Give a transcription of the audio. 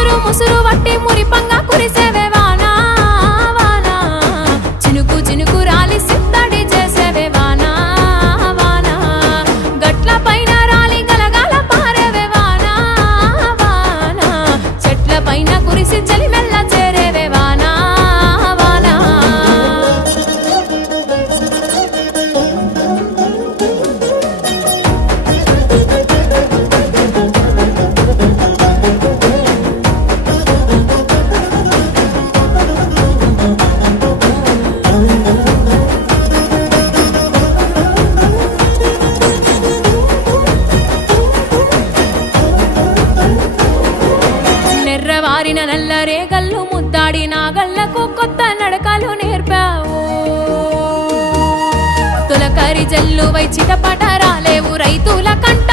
ముసురు ముసురు వట్టి మురిపంగా కురిసేవే వానా వానా చినుకు చినుకు రాలి సిద్ధడి చేసేవే వానా వానా గట్ల పైన రాలి గలగాల పారేవే వానా వానా చెట్ల పైన కురిసి చలి మెల్ల చేరేవే వానా వానా నెర్రవారిన నల్ల రేగల్లు ముద్దాడి నాగళ్లకు కొత్త నడకలు నేర్పావు తొలకరి జల్లు వై చిటపట రాలేవు రైతుల కంట